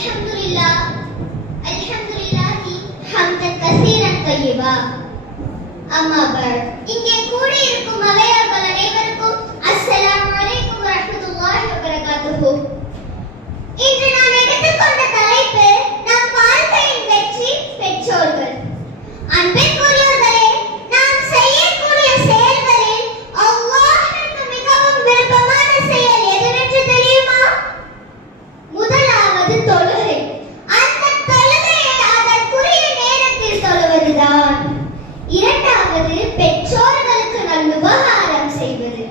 அல்ஹம்துலில்லாஹ் ஹம்தன் கஸீரன் தய்யிபா. அம்மா பஅத். இங்கே கூடியிருக்கும் அவையார்கள் அனைவருக்கும் அஸ்ஸலாமு அலைக்கும் வரஹ்மத்துல்லாஹி வபரகாத்துஹு. இன்று நான் எடுத்துக்கொண்ட தலைப்பு நம் வாழ்க்கையின் வெற்றி பெற்றோர்கள். அன்பிற்குரியவர்களே, நாம் செய்யக்கூடிய செயல்களில் அல்லாஹ்விற்கு மிகவும் விருப்பமான செயல் எதுவென்று தெரியுமா? முதலாவது தொழுகை. அந்த தொழுகையை அதற்குரிய நேரத்தில் தொழுவதுதான். இரண்டாவது பெற்றோர்களுக்கு நல்லுபகாரம் செய்வது.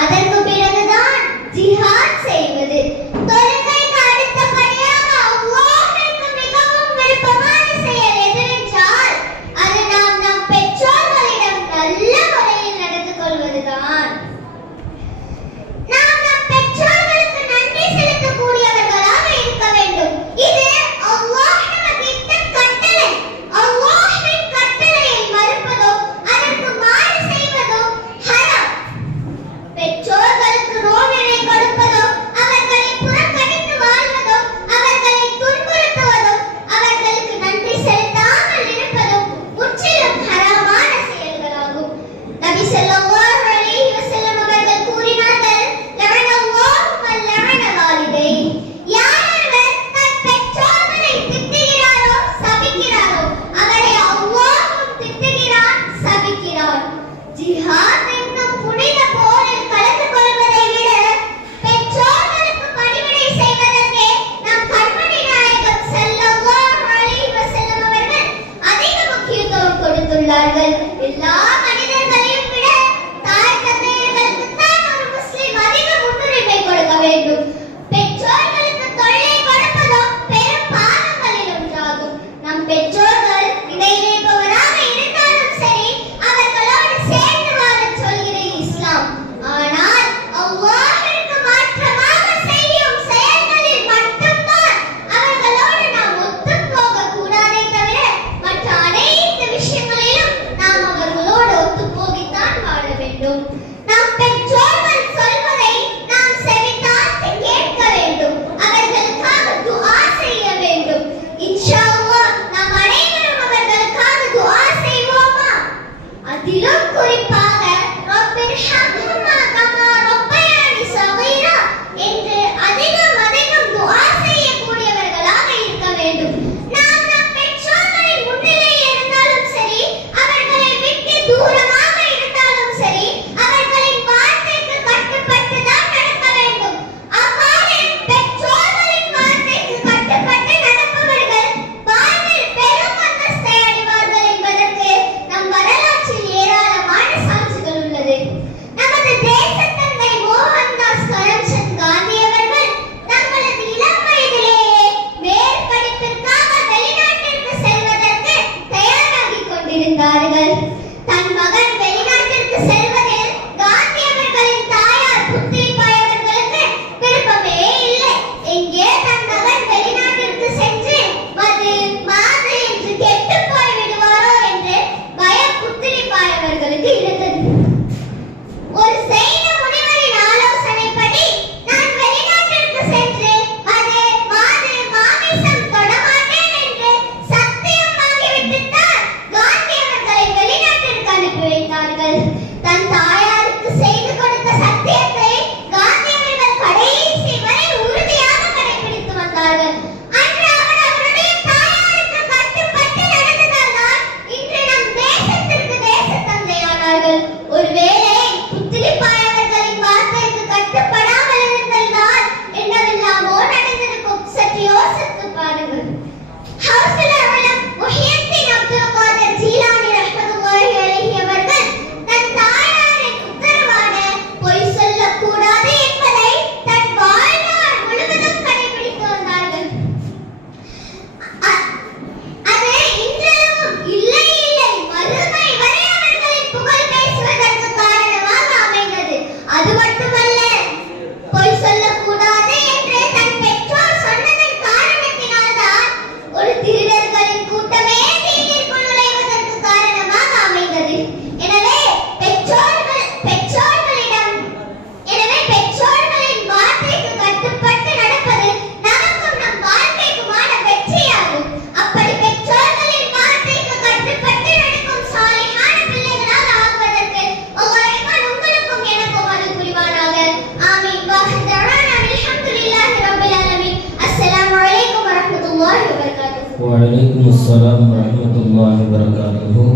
அதற்கு பிறகுதான் ஜிஹாத் செய்வது. தொழுகைக்கு அடுத்தபடியாக அல்லாஹ்விற்கு மிகவும் விருப்பமான செயல் எதுவென்றால் அது நம் பெற்றோர்களிடம் நல்ல முறையில் நடந்து கொள்வதுதான். நாம் நம் பெற்றோர்களுக்கு நன்றி செலுத்தக்கூடியவர்களாக இருக்க வேண்டும். இது அல்லாஹ் நமக்கிட்ட கட்டளை. அல்லாஹ்வின் கட்டளையை மறுப்பதோ அதற்கு மாறு செய்வதோ ஹராம். பெற்றோர்களுக்கு நோவினை கொடுப்பதோ, அவர்களை புறக்கணித்து வாழ்வதோ, அவர்களை துன்புறுத்துவதோ, அவர்களுக்கு நன்றி செலுத்தாமல் இருப்பதோ முற்றிலும் ஹராமான செயல்களாகும். நபி ஸல்லல்லாஹு அலைஹி வஸல்லம் அவர்கள் கூறினார்கள், லஅனல்லாஹு மன் லஅன வாலிதை. யாரொருவர் தன் பெற்றோர்களை திட்டுகிறாரோ சபிக்கிறாரோ அவரை அல்லாஹ்வும் திட்டுகிறான், சபிக்கிறான். ஜிஹாத் என்னும் புனித போரில் கலந்து கொள்வதை விட பெற்றோர்களுக்கு பணிவிடை செய்வதற்கே நம் கண்மணி நாயகம் ஸல்லல்லாஹு அலைஹி வஸல்லம் அவர்கள் அதிக முக்கியத்துவம் கொடுத்துள்ளார்கள். எல்லா மனிதர்களையும் விட தாய் தந்தையர்களுக்கு தான் ஒரு முஸ்லிம் அதிக முன்னுரிமை கொடுக்க வேண்டும். பெற்றோர்களுக்கு தொல்லை கொடுப்பதோ பெரும் பாவங்களில் ஒன்றாகும். நம் பெற்றோர்கள் இடையிலேபவராக இருந்தாலும் சரி, அவர்களோடு சேர்ந்து வாழச் சொல்கிறது இஸ்லாம். ஆனால் அல்லாஹ்விற்கு மாற்றமாக செய்யும் செயல்களில் மட்டும்தான் அவர்களோடு நாம் ஒத்துப் போகக் கூடாதே தவிர மற்ற அனைத்து விஷயங்களிலும் நாம் அவர்களோடு ஒத்துப் போகித்தான் வாழ வேண்டும். நம் பெற்றோர்கள் சொல்வதை நாம் செவிதாழ்த்தி கேட்க வேண்டும். அவர்களுக்காக துஆ செய்ய வேண்டும். இன்ஷா அல்லாஹ் நாம் அனைவரும் அவர்களுக்காக துஆ செய்வோமா? அதிலும் குறிப்பாக ரப்பிர்ஹம்ஹுமா கமா ரப்பயானி ஸகீரா என்று அதிகம் துஆ செய்யக்கூடியவர்களாக இருக்க வேண்டும். நாம் நம் பெற்றோர்களின் முன்னிலையில் இருந்தாலும் சரி, அவர்களை விட்டு தூரமாக இருந்தாலும் சரி, அவர்களின் வார்த்தைக்கு கட்டுப்பட்டு தான் நடக்க வேண்டும். அவ்வாறு பெற்றோர்களின் வார்த்தைக்கு கட்டுப்பட்டு நடப்பவர்கள் வாழ்வில் பெரும் அந்தஸ்தை அடைவார்கள் என்பதற்கு நம் வரலாற்றில் ஏராளமான சான்றுகள் உள்ளது. நமது தேசத்தந்தை மோகன்தாஸ் கரம்சந்த் காந்தி அவர்கள் தங்களது இளம் வயதிலேயே மேற்படிப்பிற்காக வெளிநாட்டிற்கு செல்வதற்கு தயாராகிக் கொண்டிருந்தார்கள். தன் மகன் வெளிநாட்டிற்கு செல்வதில் காந்தி அவர்களின் தாயார் புத்லிபாய் அவர்களுக்கு விருப்பமே இல்லை. எங்கே தன் மகன் வெளிநாட்டிற்கு சென்று மாது என்று கெட்டுப் போய் விடுவாரோ என்று பயம் புத்லிபாய் அவர்களுக்கு இருந்தது. ஒரு செய்த முனிவரின் ஆலோசனைப்படி நான் வெளிநாட்டிற்கு சென்று மாமிசம் தொடமாட்டேன் என்று சத்தியம் வாங்கிவிட்டுத்தான் காந்தி அவர்களை வெளிநாட்டிற்கு அனுப்பி வைத்தார்கள். தன் தாயாருக்கு செய்து கொடுத்த சத்தியத்தை காந்தி அவர்கள் கடைசி வரை உறுதியாக கடைபிடித்து வந்தார்கள். அன்று அவர் அவருடைய தாயாருக்கு கட்டுப்பட்டு நடந்ததால்தான் இன்று நம் தேசத்திற்கு தேசத்தந்தையானார்கள். ஒருவேளை புத்லிபாய் அவர்களின் வார்த்தைக்கு கட்டுப்படாமல் இருந்திருந்தால் என்னவெல்லாமோ நடந்திருக்கும். சற்று யோசித்து பாருங்கள். ஹவுஸுல் ஆலம் முஹியத்தீன் அப்துல் காதிர் ஜீலானி ரஹ்மத்துல்லாஹி அலைஹி அவர்கள் தன் தாயாரின் உத்தரவான பொய் சொல்லக்கூடாது என்பதை தன் வாழ்நாள் முழுவதும் கடைபிடித்து வந்தார்கள். Waalaikumsalam warahmatullahi wabarakatuh.